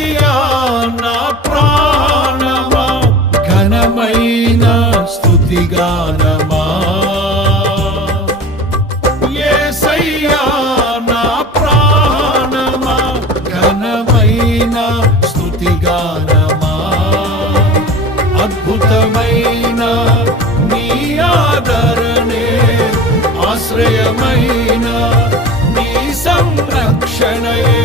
యేసయ్యా నా ప్రాణమా ఘనమైన స్తుతిగానమా యేసయ్యా నా ప్రాణమా ఘనమైన స్తుతిగానమా అద్భుతమైన నీ ఆదరణే ఆశ్రయమైన నీ సంరక్షణయే